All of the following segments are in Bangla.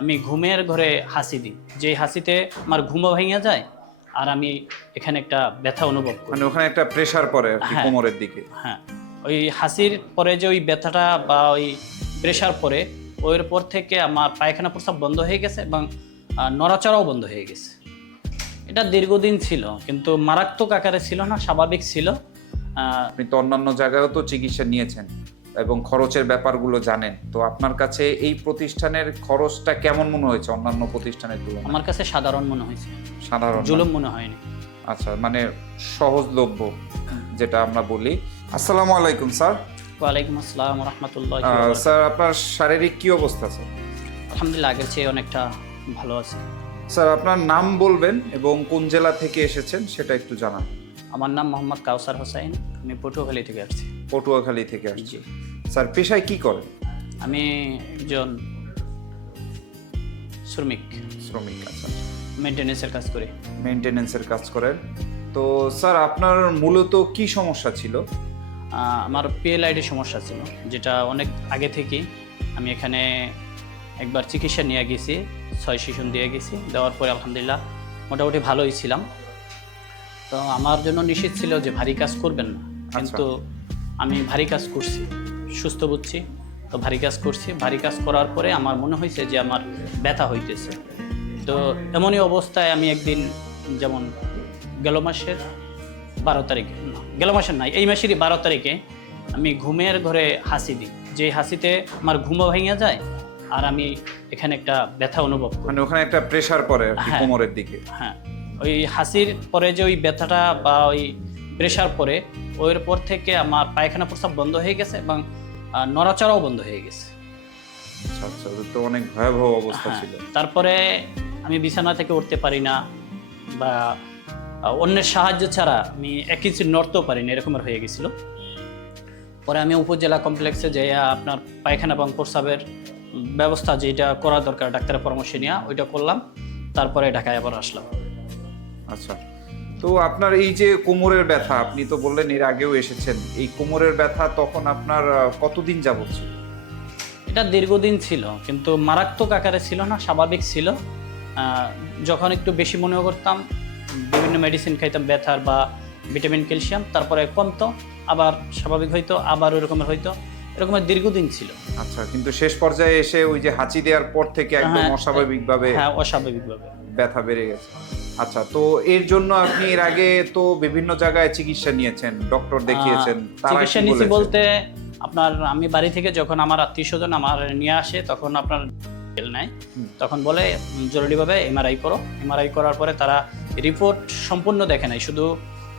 আমি ঘুমের ঘরে হাসি দিই, যে হাসিতে আমার ঘুমও ভেঙে যায় আর আমি এখানে একটা ব্যথা অনুভব করি। মানে ওখানে একটা প্রেসার পড়ে আর কি হ্যাঁ। কোমরের দিকে। হ্যাঁ, ওই হাসির পরে যে ওই ব্যথাটা বা ওই প্রেশার পরে ওর পর থেকে আমার পায়খানা প্রস্রাব বন্ধ হয়ে গেছে এবং নড়াচড়াও বন্ধ হয়ে গেছে। এটা দীর্ঘদিন ছিল, কিন্তু মারাত্মক আকারে ছিল না, স্বাভাবিক ছিল। আপনি তো অন্যান্য জায়গায়ও তো চিকিৎসা নিয়েছেন এবং খরচের ব্যাপারগুলো জানেন, তো আপনার কাছে এই প্রতিষ্ঠানের খরচটা কেমন মনে হয়েছে অন্যান্য প্রতিষ্ঠানের তুলনায়? আমার কাছে সাধারণ মনে হয়েছে, সাধারণ জুলুম মনে হয়নি। আচ্ছা, মানে সহজলভ্য যেটা আমরা বলি। আসসালামু আলাইকুম স্যার। ওয়ালাইকুম আসসালাম রহমতুল্লাহ। স্যার, আপনার শারীরিক কি অবস্থা স্যার? আলহামদুলিল্লাহ, আগের চেয়ে অনেকটা ভালো আছে। স্যার, আপনার নাম বলবেন এবং কোন জেলা থেকে এসেছেন সেটা একটু জানান। আমার নাম মোহাম্মদ কাউসার হোসাইন, আমি পটুয়াখালী থেকে আসছি। পটুয়াখালী থেকে আসছি। জি, স্যার, পেশায় কি করেন? আমি একজন শ্রমিক, শ্রমিক। আচ্ছা, মেনটেন্যান্সের কাজ করি। মেইনটেনেন্সের কাজ করেন। তো স্যার, আপনার মূলত কি সমস্যা ছিল? আমার পিএলআইডির সমস্যা ছিল, যেটা অনেক আগে থেকেই। আমি এখানে একবার চিকিৎসা নিয়ে গেছি, 6 সেশন দিয়ে গেছি, দেওয়ার পরে আলহামদুলিল্লাহ মোটামুটি ভালোই ছিলাম। তো আমার জন্য নিষেধ ছিল যে ভারী কাজ করবেন না, কিন্তু আমি ভারী কাজ করছি, সুস্থ বুঝছি। তো ভারী কাজ করছি, ভারী কাজ করার পরে আমার মনে হয়েছে যে আমার ব্যথা হইতেছে। তো এমনই অবস্থায় আমি একদিন, যেমন গেল মাসের 12 তারিখে, না গেল মাসের নাই, এই মাসেরই 12 তারিখে আমি ঘুমের ঘরে হাসি দিই, যে হাসিতে আমার ঘুমও ভেঙে যায় আর আমি এখানে একটা ব্যথা অনুভব করি। মানে ওখানে একটা প্রেসার পড়ে আর কি হ্যাঁ। কোমরের দিকে। হ্যাঁ, ওই হাসির পরে যে ওই ব্যথাটা বা ওই প্রেশার পরে ওর পর থেকে আমার পায়খানা প্রস্রাব বন্ধ হয়ে গেছে এবং নড়াচড়াও বন্ধ হয়ে গেছে। আচ্ছা আচ্ছা, ওটা তো অনেক ভয়াবহ অবস্থা হ্যাঁ, ছিল। তারপরে আমি বিছানা থেকে উঠতে পারি না বা অন্যের সাহায্য ছাড়া আমি এক ইঞ্চি নড়তেও পারি না, এরকমের হয়ে গেছিল। পরে আমি উপজেলা কমপ্লেক্সে যাই, আপনার পায়খানা এবং প্রস্রাবের ব্যবস্থা যেটা করা দরকার ডাক্তারের পরামর্শ নিয়ে ওইটা করলাম, তারপরে ঢাকায় আবার আসলাম। আচ্ছা, তো আপনার এই যে কোমরের ব্যথা, আপনি তো বললেন এর আগেও এসেছেন, এই কোমরের ব্যথা তখন আপনার কতদিন যাবত ছিল? এটা দীর্ঘদিন ছিল, কিন্তু মারাত্মক আকারে ছিল না, স্বাভাবিক ছিল। যখন একটু বেশি মনে করতাম, বিভিন্ন মেডিসিন খাইতাম ব্যথার বা ভিটামিন ক্যালসিয়াম, তারপরে কমতো, আবার স্বাভাবিক হইতো, আবার ওরকমের হইতো, এরকমের দীর্ঘদিন ছিল। আচ্ছা, কিন্তু শেষ পর্যায়ে এসে ওই যে হাঁচি দেওয়ার পর থেকে একদম হ্যাঁ, অস্বাভাবিকভাবে হ্যাঁ, অস্বাভাবিকভাবে। ব্যথা বেড়ে গেছে। আচ্ছা, তো এর জন্য আপনি এর আগে তো বিভিন্ন জায়গায় চিকিৎসা নিয়েছেন, ডক্টর দেখিয়েছেন, তারা চিকিৎসা কি নিয়েছি বলেছে? বলতে আপনার, আমি বাড়ি থেকে যখন আমার আত্মীয় স্বজন আমার নিয়ে আসে, তখন আপনার নেয়, তখন বলে জরুরিভাবে এমআরআই করো। এমআরআই করার পরে তারা রিপোর্ট সম্পূর্ণ দেখে নাই, শুধু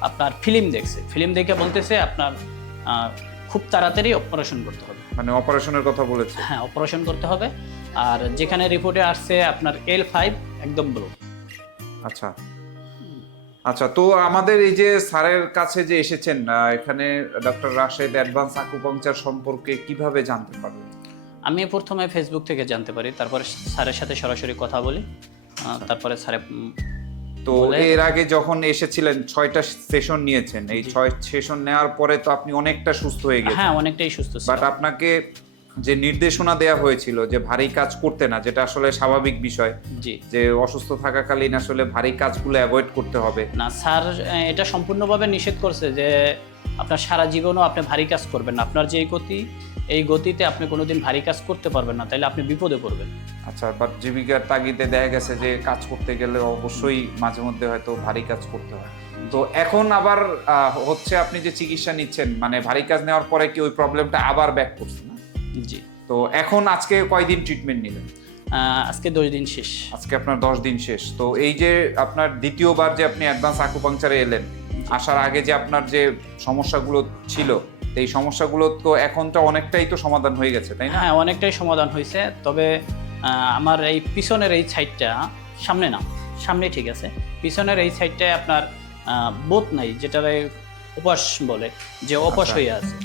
আপনার ফিল্ম দেখছে। ফিল্ম দেখে বলতেছে আপনার খুব তাড়াতাড়ি অপারেশন করতে হবে। মানে অপারেশনের কথা বলেছে? হ্যাঁ, অপারেশন করতে হবে। আর যেখানে রিপোর্টে আসছে আপনার L5 একদম ব্লক। আচ্ছা আচ্ছা, তো আমাদের এই যে স্যারের কাছে যে এসেছেন, এখানে ডক্টর রাশেদ অ্যাডভান্স আকুপাংচার সম্পর্কে কিভাবে জানতে পারবেন? আমি প্রথমে ফেসবুক থেকে জানতে পারি, তারপরে স্যারের সাথে সরাসরি কথা বলি, তারপরে স্যারে তো এর আগে যখন এসেছিলেন 6টা সেশন নিয়েছেন, এই 6 সেশন নেওয়ার পরে তো আপনি অনেকটা সুস্থ হয়ে গেছেন। হ্যাঁ, অনেকটাই সুস্থ ছিল। বাট আপনাকে যে নির্দেশনা দেয়া হয়েছিল যে ভারী কাজ করতে না, যেটা আসলে স্বাভাবিক বিষয়, জি যে অসুস্থ থাকাকালীন আসলে ভারী কাজগুলো অ্যাভয়েড করতে হবে। না স্যার, এটা সম্পূর্ণভাবে নিষেধ করছে যে আপনার সারা জীবনও আপনি ভারী কাজ করবেন না। আপনার যে গতি, এই গতিতে আপনি কোনোদিন ভারী কাজ করতে পারবেন না, তাইলে আপনি বিপদে পড়বেন। আচ্ছা, বাট জীবিকার তাগিদে দেখা গেছে যে কাজ করতে গেলে অবশ্যই মাঝে মধ্যে হয়তো ভারী কাজ করতে হয়। তো এখন আবার হচ্ছে আপনি যে চিকিৎসা নিচ্ছেন, মানে ভারী কাজ নেওয়ার পরে কি ওই প্রবলেমটা আবার ব্যাক করছে না? জি, তো এখন আজকে কয়দিন ট্রিটমেন্ট নিলেন? আজকে 10 দিন শেষ। আজকে আপনার 10 দিন শেষ। তো এই যে আপনার দ্বিতীয়বার যে আপনি অ্যাডভান্স আকুপাংচারে এলেন, আসার আগে যে আপনার যে সমস্যাগুলো ছিল, এই সমস্যাগুলো তো এখন তো অনেকটাই তো সমাধান হয়ে গেছে, তাই না? হ্যাঁ, অনেকটাই সমাধান হয়েছে। তবে আমার এই পিছনের এই সাইডটা, সামনে না, সামনে ঠিক আছে, পিছনের এই সাইডটায় আপনার বোধ নাই, যেটারে অপাস বলে, যে অপাস হয়ে আছে।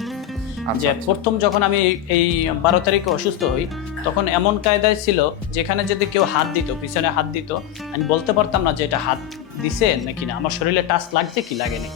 যে প্রথম যখন আমি এই 12 তারিখে অসুস্থ হই, তখন এমন কায়দায় ছিল যেখানে যদি কেউ হাত দিত, পিছনে হাত দিত, আমি বলতে পারতাম না যে এটা হাত দিছে নাকি না, আমার শরীরে টাচ লাগছে কি লাগেনি।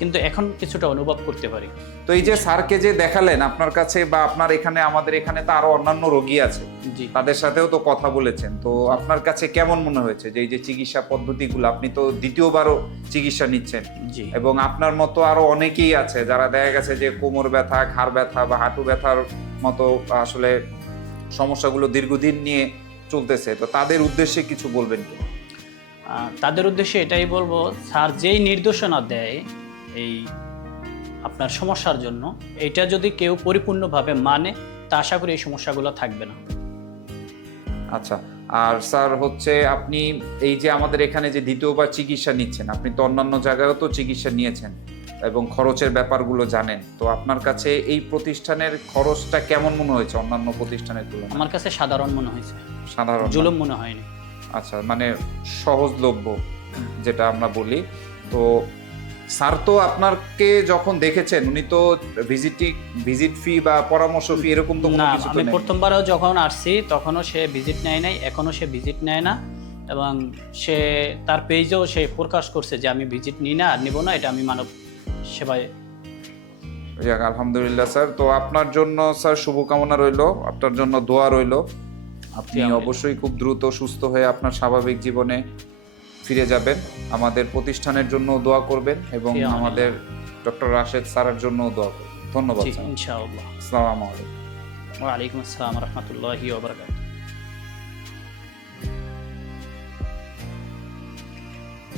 কিন্তু এখন কিছুটা অনুভব করতে পারি। তো এই যে স্যারকে যে দেখালেন আপনার কাছে বা আপনার এখানে, আমাদের এখানে তো আরো অন্যান্য রোগী আছে, জি। তাদের সাথেও তো কথা বলেছেন, তো আপনার কাছে কেমন মনে হয়েছে যে এই যে চিকিৎসা পদ্ধতিগুলো, আপনি তো দ্বিতীয়বারও চিকিৎসা নিচ্ছেন জি। এবং আপনার মতো আরো অনেকেই আছে যারা দেখা গেছে যে কোমর ব্যথা, ঘাড় ব্যথা বা হাঁটু ব্যথার মতো আসলে সমস্যাগুলো দীর্ঘদিন নিয়ে চলতেছে, তো তাদের উদ্দেশ্যে কিছু বলবেন কি? তাদের উদ্দেশ্যে এটাই বলবো, স্যার যেই নির্দেশনা দেয় এই আপনার সমস্যার জন্য, এটা যদি কেউ পরিপূর্ণভাবে মানে, তা আশা করি এই সমস্যাগুলো থাকবে না। আচ্ছা, আর স্যার হচ্ছে আপনি এই যে আমাদের এখানে যে দ্বিতীয়বার চিকিৎসা নিচ্ছেন, আপনি তো অন্যান্য জায়গায়ও তো চিকিৎসা নিয়েছেন এবং খরচের ব্যাপারগুলো জানেন, তো আপনার কাছে এই প্রতিষ্ঠানের খরচটা কেমন মনে হয়েছে অন্যান্য প্রতিষ্ঠানের তুলনায়? আমার কাছে সাধারণ মনে হয়েছে, সাধারণ না? জুলুম মনে হয়নি। আচ্ছা, মানে সহজলভ্য যেটা আমরা বলি। তো স্যার তো আপনাকে যখন দেখেছেন, উনি তো ভিজিট ফি বা পরামর্শ ফি এরকম তো কোনো না, কিছু তো আমি নেই? প্রথমবারও যখন আসছি তখনও সে ভিজিট নেয় নাই, এখনও সে ভিজিট নেয় না, এবং সে তার পেজেও সে প্রকাশ করছে যে আমি ভিজিট নিই না আর নিব না, এটা আমি মানব সেবায়। যাক, আলহামদুলিল্লাহ স্যার। তো আপনার জন্য স্যার শুভকামনা রইলো, আপনার জন্য দোয়া রইলো। আপনি অবশ্যই খুব দ্রুত সুস্থ হয়ে আপনার স্বাভাবিক জীবনে ফিরে যাবেন। আমাদের প্রতিষ্ঠানের জন্য দোয়া করবেন এবং জি, আলহামদুলিল্লাহ। আমাদের ডক্টর রাশেদ স্যারের জন্য দোয়া করবেন। ধন্যবাদ জি, স্যার। ইনশাআল্লাহ। আসসালামু আলাইকুম। ওয়া আলাইকুম আসসালাম ওয়া রাহমাতুল্লাহি ওয়া বারাকাতুহু।